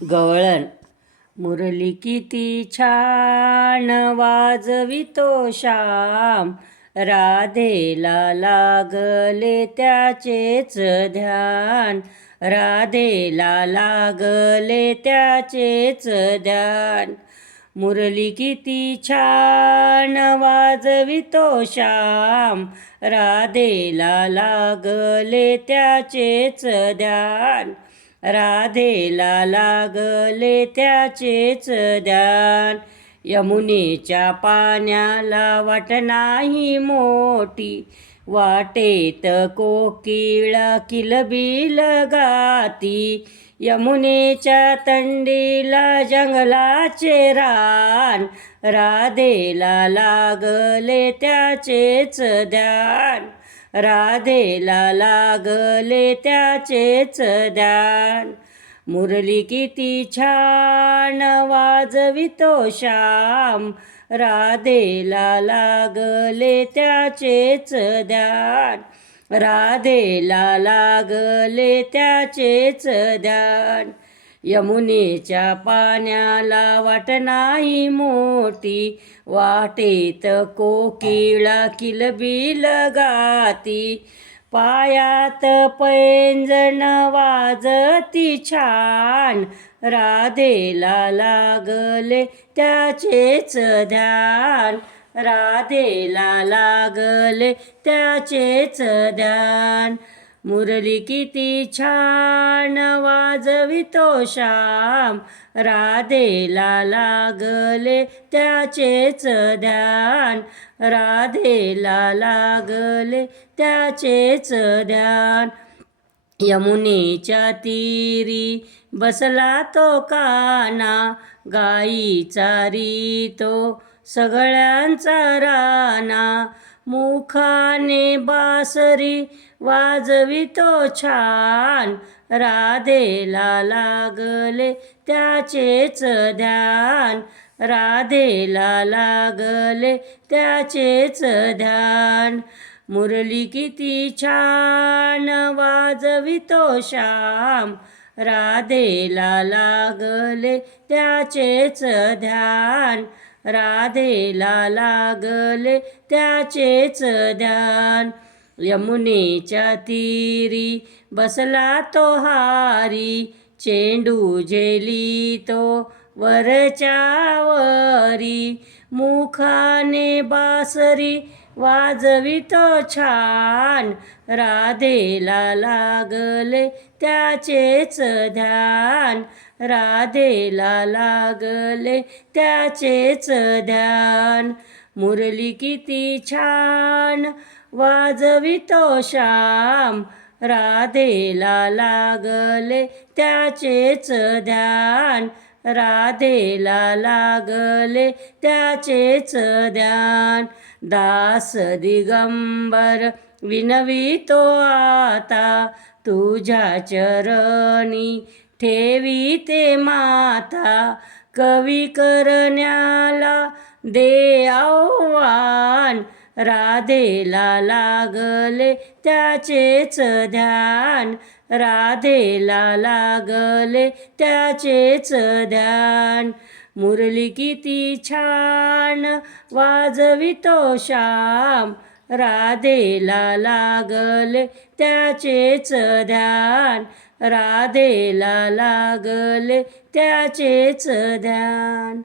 गवळण. मुरली किती छान वाजवितो श्याम, राधेला लागले त्याचेच ध्यान, राधेला लागले त्याचेच ध्यान. मुरली किती छान वाजवितो श्याम, राधेला लागले त्याचेच ध्यान, राधेला लागले त्याचेच ध्यान. यमुनेच्या पाण्याला वाट नाही मोठी, वाटेत कोकिळ किलबिल गाती, यमुनेच्या तंडीला जंगलाचे रान, राधेला लागले त्याचेच ध्यान, राधेला लागले त्याचेच ध्यान. मुरली किती छान वाजवितो श्याम, राधेला लागले त्याचेच ध्यान, राधेला लागले त्याचेच ध्यान. यमुनेच्या पाण्याला वाट नाही मोठी, वाटेत कोकिळ किलबिल गाती, पायात पैंजण वाजती छान, राधेला लागले त्याचेच ध्यान, राधेला लागले त्याचेच ध्यान. मुरली किती छान वाजवितो श्याम, राधेला लागले त्याचेच ध्यान, राधेला लागले त्याचेच ध्यान. यमुनेच्या तीरी बसला तो काना, गाई चारितो सगळ्यांचा राना, मुखाने बासरी वाजवितो छान, राधेला लागले त्याचेच ध्यान, राधेला लागले त्याचेच ध्यान. मुरली किती छान वाजवितो श्याम, राधेला लागले त्याचेच ध्यान, राधेला लागले त्याचेच ध्यान. यमुनेच्या तीरी बसला तो हारी, चेंडू झेलितो वरच्या वरी, मुखाने बासरी वाजवितो छान, राधेला लागले त्याचेच ध्यान, राधेला लागले त्याचेच ध्यान. मुरली किती छान वाजवितो श्याम, राधेला लागले त्याचेच ध्यान, राधेला लागले त्याचेच ध्यान. दास दिगंबर विनवितो आता, तुझ्या चरणी ठेविते माथा, कवी करण्याला दे आव्हान, राधेला लागले त्याचेच ध्यान, राधेला लागले त्याचेच ध्यान. मुरली किती छान वाजवितो श्याम, राधेला लागले त्याचेच ध्यान, राधेला लागले त्याचेच ध्यान.